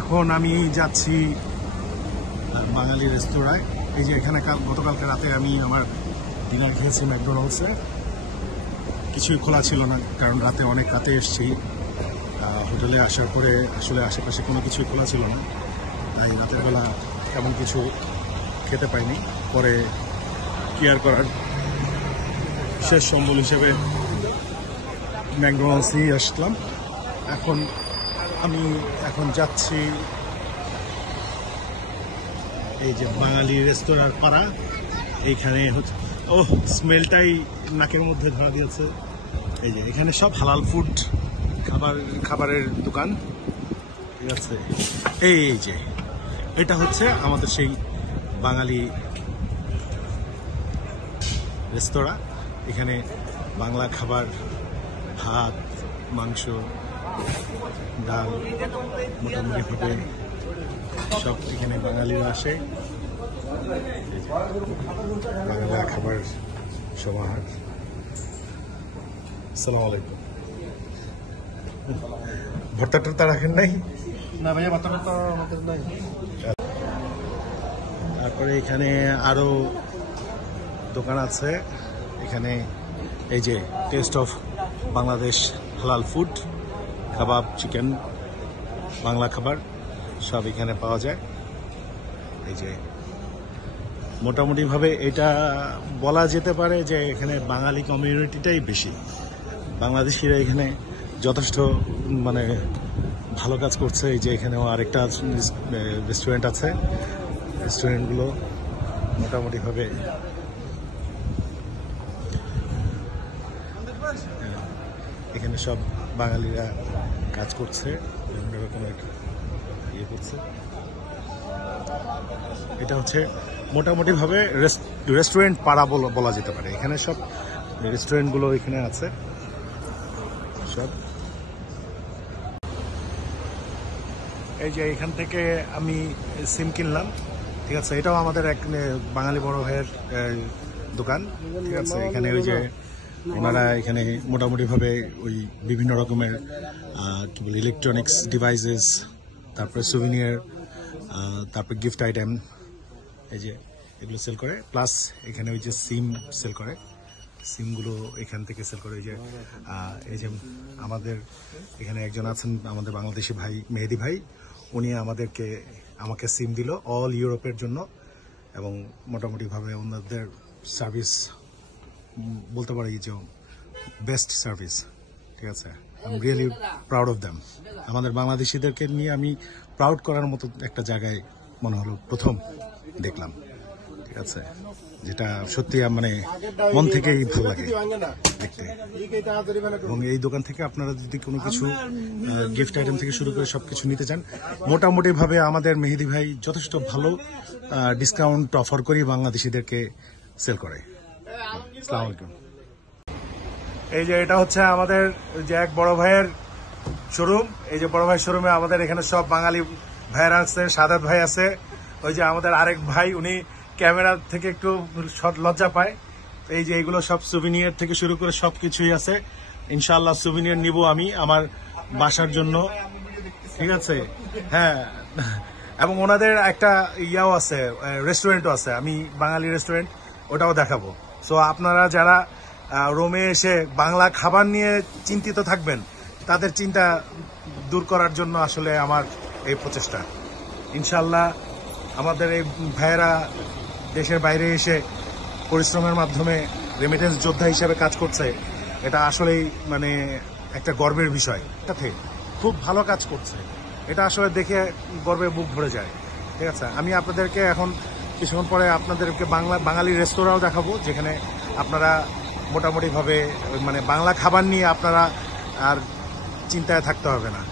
এখন আমি যাচ্ছি বাঙালি রেস্তোরাঁয়। এই যে এখানে গতকালকে রাতে আমি আমার ডিনার খেয়েছি ম্যাকডোনাল্ডসে। কিছুই খোলা ছিল না, কারণ রাতে অনেক রাতে এসেছি। হোটেলে আসার পরে আসলে আশেপাশে কোনো কিছুই খোলা ছিল না, তাই রাতের বেলা তেমন কিছু খেতে পাইনি। পরে কেয়ার করার শেষ সম্বল হিসেবে ম্যাকডোনাল্ডসেই আসলাম। আমি এখন যাচ্ছি এই যে বাঙালি রেস্তোরাঁর পাড়া। এইখানে হচ্ছে স্মেলটাই নাকের মধ্যে ধরা দিয়েছে। এই যে এখানে সব হালাল ফুড খাবারের দোকান, ঠিক আছে। এই যে এটা হচ্ছে আমাদের সেই বাঙালি রেস্তোরাঁ। এখানে বাংলা খাবার, ভাত, মাংস, ডাল মোটামুটিভাবে সব এখানে বাঙালিরা আসে। বাংলা খাবার সমাহার। আসসালামু আলাইকুম। ভর্তা টর্তা রাখেন নাই? না ভাইয়া, ভর্তা তো আমাদের নাই। তারপরে এখানে আরো দোকান আছে। এখানে এই যে টেস্ট অফ বাংলাদেশ হালাল ফুড, কাবাব, চিকেন, বাংলা খাবার সব এখানে পাওয়া যায়। এই যে মোটামুটিভাবে এটা বলা যেতে পারে যে এখানে বাঙালি কমিউনিটিটাই বেশি। বাংলাদেশিরা এখানে যথেষ্ট মানে ভালো কাজ করছে। এই যে এখানেও আরেকটা রেস্টুরেন্ট আছে। রেস্টুরেন্টগুলো মোটামুটিভাবে এখানে সব বাঙালিরা কাজ করছে, বিভিন্ন রকমের ইয়ে করছে। এটা হচ্ছে মোটামুটিভাবে রেস্টুরেন্ট পাড়া বলা যেতে পারে। এখানে সব রেস্টুরেন্টগুলো এখানে আছে সব। এই যে এখান থেকে আমি সিম কিনলাম, ঠিক আছে। এটাও আমাদের এক বাঙালি বড় ভাইয়ের দোকান, ঠিক আছে। এখানে ওই যে ওনারা এখানে মোটামুটিভাবে ওই বিভিন্ন রকমের কি বলে ইলেকট্রনিক্স ডিভাইসেস, তারপরে সুভিনিয়ার, তারপরে গিফট আইটেম, এই যে এগুলো সেল করে। প্লাস এখানে ওই যে সিম সেল করে, সিমগুলো এখান থেকে সেল করে। এই যে আমাদের এখানে একজন আছেন আমাদের বাংলাদেশি ভাই, মেহেদি ভাই, উনি আমাকে সিম দিল অল ইউরোপের জন্য। এবং মোটামুটিভাবে ওনাদের সার্ভিস বলতে পারি যে বেস্ট সার্ভিস, ঠিক আছে। I am really proud of them. আমাদের বাংলাদেশিদেরকে নিয়ে আমি প্রাউড করার মতো একটা জায়গায় মনে হলো প্রথম দেখলাম, ঠিক আছে। যেটা সত্যি মানে মন থেকেই ভালো লাগে দেখতে। এবং এই দোকান থেকে আপনারা যদি কোনো কিছু গিফট আইটেম থেকে শুরু করে সবকিছু নিতে চান, মোটামুটিভাবে আমাদের মেহেদি ভাই যথেষ্ট ভালো ডিসকাউন্ট অফার করে বাংলাদেশিদেরকে সেল করে। আসসালামু আলাইকুম। এই যে এটা হচ্ছে আমাদের যে এক বড় ভাইয়ের শোরুম। এই যে বড় ভাইয়ের শোরুমে আমাদের এখানে সব বাঙালি ভাইয়েরা আছে। সাদাত ভাই আছে, ওই যে আমাদের আরেক ভাই, উনি ক্যামেরা থেকে একটু লজ্জা পায়। এই যে এগুলো সব সুভিনিয়ার থেকে শুরু করে সবকিছুই আছে। ইনশাআল্লাহ সুভিনিয়ার নিব আমি আমার বাসার জন্য, ঠিক আছে। হ্যাঁ, এবং ওনাদের একটা ইয়াও আছে, রেস্টুরেন্টও আছে, আমি বাঙালি রেস্টুরেন্ট, ওটাও দেখাবো। সো আপনারা যারা রোমে এসে বাংলা খাবার নিয়ে চিন্তিত থাকবেন, তাদের চিন্তা দূর করার জন্য আসলে আমার এই প্রচেষ্টা। ইনশাআল্লাহ আমাদের এই ভাইয়েরা দেশের বাইরে এসে পরিশ্রমের মাধ্যমে রেমিটেন্স যোদ্ধা হিসেবে কাজ করছে। এটা আসলেই মানে একটা গর্বের বিষয়। সাথে খুব ভালো কাজ করছে, এটা আসলে দেখে গর্বে বুক ভরে যায়, ঠিক আছে। আমি আপনাদেরকে এখন কিছুক্ষণ পরে আপনাদেরকে বাঙালি রেস্তোরাঁও দেখাবো, যেখানে আপনারা মোটামুটিভাবে মানে বাংলা খাবার নিয়ে আপনারা আর চিন্তায় থাকতে হবে না।